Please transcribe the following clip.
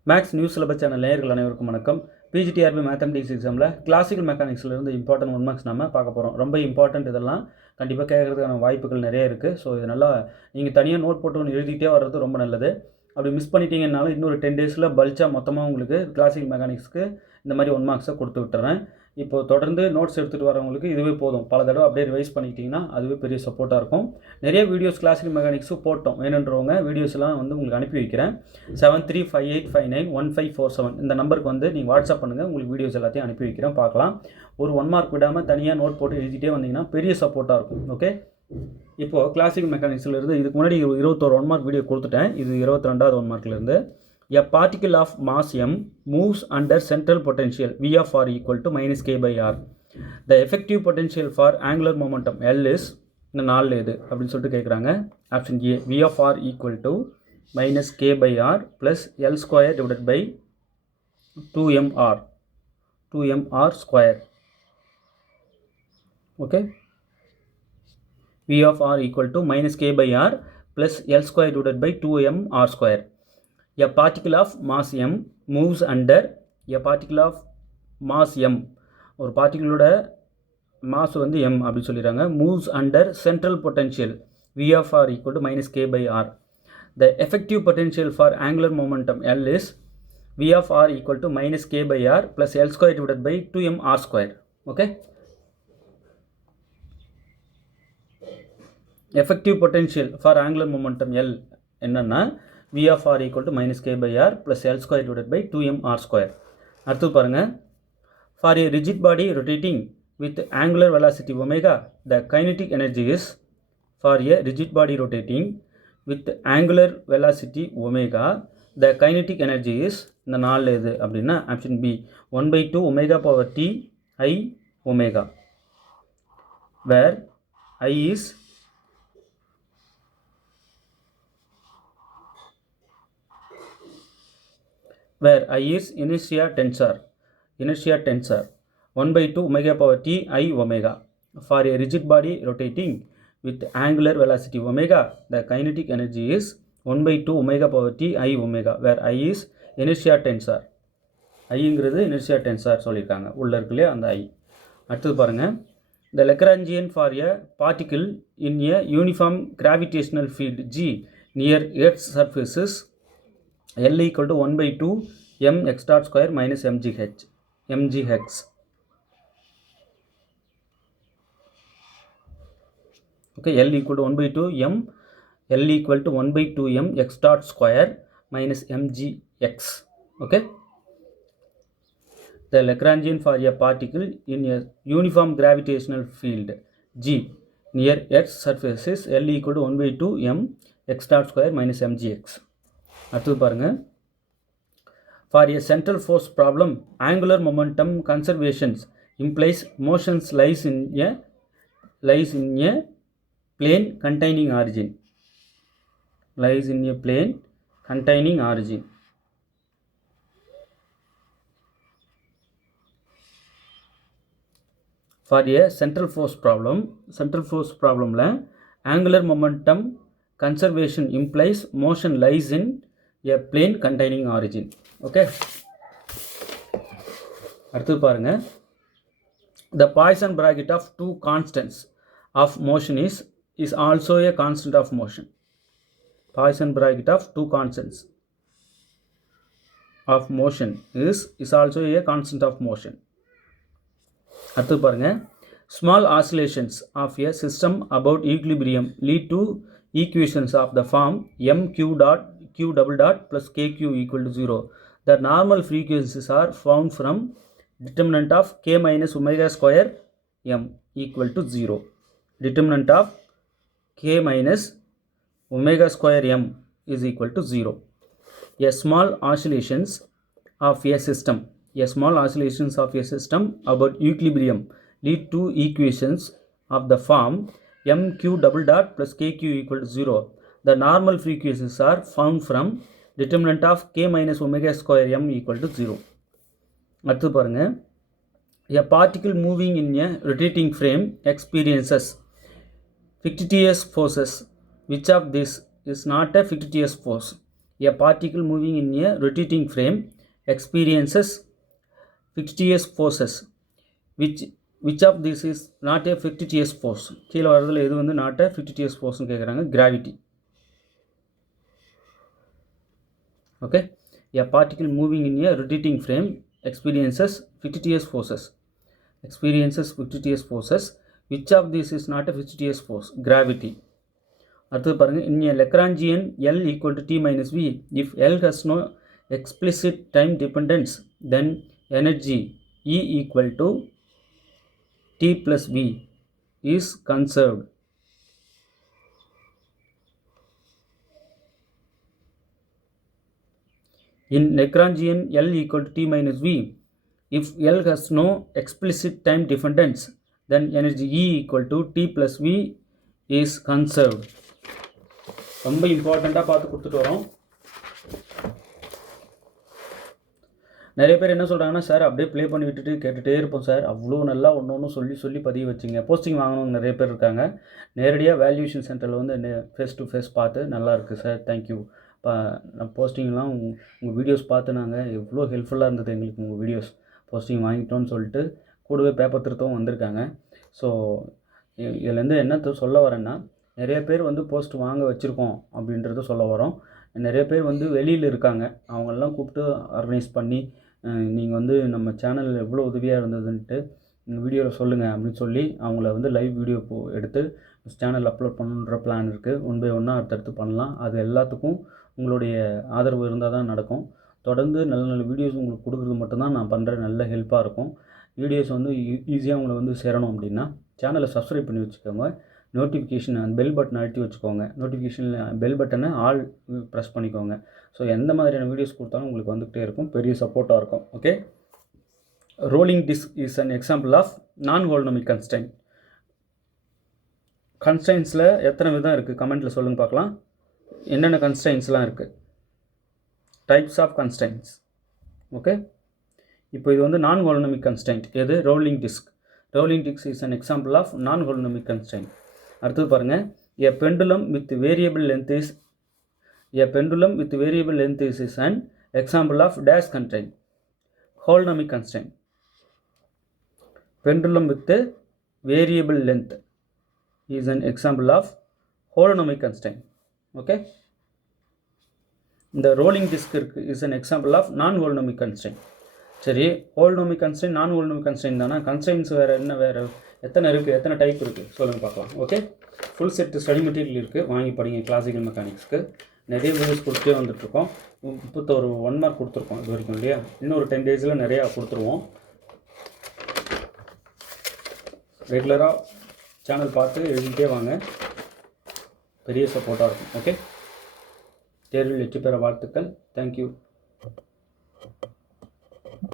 Maths news syllabus channel நேயர்கள் அனைவருக்கும் வணக்கம். பிஜி டிஆர்பி மேத்தமெட்டிக்ஸ் எக்ஸாமில் கிளாசிக்கல் மெக்கானிக்ஸில் இருந்து இம்பார்ட்டன்ட் 1 மார்க்ஸ் நம்ம பார்க்க போகிறோம். ரொம்ப இம்பார்ட்டன்ட், இதெல்லாம் கண்டிப்பாக கேட்குறதுக்கான வாய்ப்புகள் நிறைய இருக்குது. ஸோ இதனால் நீங்கள் தனியாக நோட் போட்டு ஒன்று எழுதிக்கிட்டே வர்றது ரொம்ப நல்லது. அப்படி மிஸ் பண்ணிட்டீங்கன்னாலும் இன்னொரு 10 டேஸில் பல்ச்சாக மொத்தமாக உங்களுக்கு கிளாசிக்கல் மெக்கானிக்ஸ்க்கு இந்த மாதிரி 1 மார்க்ஸை கொடுத்து விட்டுறேன். இப்போது தொடர்ந்து நோட்ஸ் எடுத்துகிட்டு வரவங்களுக்கு இதுவே போதும். பல தடவை அப்படியே ரிவைஸ் பண்ணிக்கிட்டிங்கன்னா அதுவே பெரிய சப்போர்ட்டாக இருக்கும். நிறைய வீடியோஸ் கிளாசிக்கல் மெக்கானிக்ஸும் போட்டோம். வேணுன்றவங்க வீடியோஸ்லாம் வந்து உங்களுக்கு அனுப்பி வைக்கிறேன். 7358591547 இந்த நம்பருக்கு வந்து நீங்கள் வாட்ஸ்அப் பண்ணுங்கள். உங்களுக்கு வீடியோஸ் எல்லாத்தையும் அனுப்பி வைக்கிறேன், பார்க்கலாம். ஒரு 1 மார்க் விடாமல் தனியாக நோட் போட்டு எழுதிட்டே வந்தீங்கன்னா பெரிய சப்போர்ட்டாக இருக்கும். ஓகே, இப்போது கிளாசிக்கல் மெக்கானிக்ஸில் இருந்து இதுக்கு முன்னாடி 21 1 மார்க் வீடியோ கொடுத்துட்டேன். இது 22வது 1 மார்க்லேருந்து. A particle of mass m moves under central potential V of r equal to minus k by r. The effective potential for angular momentum L is இந்த நாளில் எது அப்படின்னு சொல்லிட்டு கேட்குறாங்க. Option A, V of r equal to minus k by r plus L square divided by 2mr square. Okay, V of r equal to minus k by r plus L square divided by 2mr square. A particle of mass m moves under a particle of mass m, ஒரு பார்ட்டிகளோட mass வந்து m அப்படி சொல்லிடுறாங்க. moves under central potential V of r equal to minus k by r. The effective potential for angular momentum L is V of r equal to minus k by r plus L square divided by 2mr square. Okay, effective potential for angular momentum L என்னன்னா V of r equal to minus k by r plus L square divided by 2mr square. அடுத்து பாருங்கள். For a rigid body rotating with angular velocity omega, the kinetic energy is, for a rigid body rotating with angular velocity omega, the kinetic energy is, இந்த நாளில் எது அப்படின்னா option B, 1/2 omega power t I omega, where I is inertia tensor, 1/2 omega power t I omega. For a rigid body rotating with angular velocity omega, the kinetic energy is 1/2 omega power t I omega, where I is inertia tensor. ஐங்கிறது inertia tensor சொல்லியிருக்காங்க, உள்ள இருக்குல்லையே அந்த I. அடுத்தது பாருங்கள். The Lagrangian for a particle in a uniform gravitational field G near Earth's surface is L equal to 1/2 m x dot square minus mgh. Okay, L equal to 1/2 m x dot square minus mgx. Okay, the Lagrangian for a particle in a uniform gravitational field G near Earth's surface is L equal to 1/2 m x dot square minus mgx. அடுத்தது பாருங்கள். For a central force problem, angular momentum conservation implies motions lies in a plane containing origin. For a central force problem la angular momentum conservation implies motion lies in a plane containing origin. Okay, அடுத்து பாருங்க. The Poisson bracket of two constants of motion is also a constant of motion. Poisson bracket of two constants of motion is also a constant of motion. அடுத்து பாருங்க. Small oscillations of a system about equilibrium lead to equations of the form mq dot q double dot plus kq equal to 0. The normal frequencies are found from determinant of k minus omega square m equal to 0. Determinant of k minus omega square m is equal to 0. A small oscillations of a system about equilibrium lead to equations of the form mq double dot plus kq equal to 0. The normal frequencies are found from determinant of k minus omega square m equal to 0. அடுத்து பாருங்க. A particle moving in a rotating frame experiences fictitious forces. Which of this is not a fictitious force? A particle moving in a rotating frame experiences fictitious forces. Which of this is not a fictitious force? கீழே வரதுல எது வந்து not a fictitious force னு கேக்குறாங்க. Gravity. Okay, a particle moving in a rotating frame experiences fictitious forces. Which of this is not a fictitious force? Gravity. அடுத்து பாருங்க, in a Lagrangian L equal to T minus V, if L has no explicit time dependence, then energy E equal to T plus V is conserved. In Lagrangian L equal to T minus V, if L has no explicit time dependence, then energy E equal to T plus V is conserved. ரொம்ப இம்பார்ட்டண்ட்டாக பார்த்து கொடுத்துட்டு வரோம். நிறைய பேர் என்ன சொல்கிறாங்கன்னா, sir அப்படியே ப்ளே பண்ணி விட்டுட்டு கேட்டுகிட்டே இருப்போம் சார், அவ்வளோ நல்லா ஒன்று ஒன்று சொல்லி பதிய வச்சுங்க. போஸ்டிங் வாங்கணும்னு நிறைய பேர் இருக்காங்க. நேரடியாக வேல்யூஷன் சென்டரில் வந்து ஃபேஸ் டு ஃபேஸ் பார்த்து நல்லா இருக்குது சார், தேங்க்யூ. நான் போஸ்டிங்லாம் உங்கள் வீடியோஸ் பார்த்து நாங்கள் எவ்வளோ ஹெல்ப்ஃபுல்லாக இருந்தது எங்களுக்கு உங்கள் வீடியோஸ். போஸ்டிங் வாங்கிட்டோன்னு சொல்லிட்டு கூடவே பேப்பர் திருத்தவும் வந்திருக்காங்க. ஸோ இதுலேருந்து என்ன சொல்ல வரேன்னா, நிறைய பேர் வந்து போஸ்ட் வாங்க வச்சுருக்கோம் அப்படின்றத சொல்ல வரோம். நிறைய பேர் வந்து வெளியில் இருக்காங்க, அவங்களெல்லாம் கூப்பிட்டு ஆர்கனைஸ் பண்ணி நீங்கள் வந்து நம்ம சேனல் எவ்வளோ உதவியாக இருந்ததுன்ட்டு வீடியோவில் சொல்லுங்கள் அப்படின்னு சொல்லி அவங்கள வந்து லைவ் வீடியோ எடுத்து சேனல் அப்லோட் பண்ணணுன்ற பிளான் இருக்குது. ஒன் பை ஒன்னாக அடுத்தடுத்து பண்ணலாம். அது எல்லாத்துக்கும் உங்களுடைய ஆதரவு இருந்தால் தான் நடக்கும். தொடர்ந்து நல்ல நல்ல வீடியோஸ் உங்களுக்கு கொடுக்குறது மட்டும்தான் நான் பண்ணுற நல்ல ஹெல்ப்பாக இருக்கும். வீடியோஸ் வந்து ஈஸியாக உங்களை வந்து சேரணும் அப்படின்னா சேனலை சப்ஸ்கிரைப் பண்ணி வச்சுக்கோங்க. நோட்டிஃபிகேஷன் அந்த பெல் பட்டன் அழுத்தி வச்சுக்கோங்க. நோட்டிஃபிகேஷனில் பெல் பட்டனை ஆல் ப்ரெஸ் பண்ணிக்கோங்க. ஸோ எந்த மாதிரியான வீடியோஸ் கொடுத்தாலும் உங்களுக்கு வந்துகிட்டே இருக்கும், பெரிய சப்போர்ட்டாக இருக்கும். Okay, rolling disk is an example of நான் ஹோலோனோமிக் கன்ஸ்ட்ரைன். கன்ஸ்ட்ரைன்ஸில் எத்தனை விதம் இருக்குது கமெண்ட்டில் சொல்லுங்கள் பார்க்கலாம். என்னென்ன கன்ஸ்ட்ரைன்ஸ்லாம் இருக்குது, டைப்ஸ் ஆஃப் கன்ஸ்ட்ரைன்ஸ். ஓகே, இப்போ இது வந்து நான் ஹோலோனோமிக் கன்ஸ்ட்ரைன்ட். எது? Rolling disk. Rolling disk is an example of நான் ஹோலோனோமிக் கன்ஸ்ட்ரைன்ட். அடுத்தது பாருங்கள், a pendulum with variable length is an example of dash constraint. Holonomic constraint. Pendulum with variable length is an example of holonomic constraint. Okay, the rolling disk is an example of non-holonomic constraint. சரி, ஹோலோனோமிக் constraint நான் ஹோலோனோமிக் constraint தானே. Constraints வேறு என்ன, வேறு எத்தனை இருக்குது, எத்தனை type இருக்குது சொல்லுங்கள் பார்க்கலாம். Okay, full set study material இருக்குது, வாங்கி படிங்க. கிளாசிக்கல் மெக்கானிக்ஸ்க்கு நிறைய வீடியோஸ் கொடுத்தே வந்துட்டுருக்கோம். இப்போ ஒரு 1 மார்க் கொடுத்துருக்கோம் இது வரைக்கும் இல்லையா. இன்னொரு 10 டேஸில் நிறையா கொடுத்துருவோம். ரெகுலராக சேனல் பார்த்து எழுதிட்டே வாங்க, பெரிய சப்போர்ட்டாக இருக்கும். ஓகே, தேர்வில் வெற்றி பெற வாழ்த்துக்கள். தேங்க்யூ.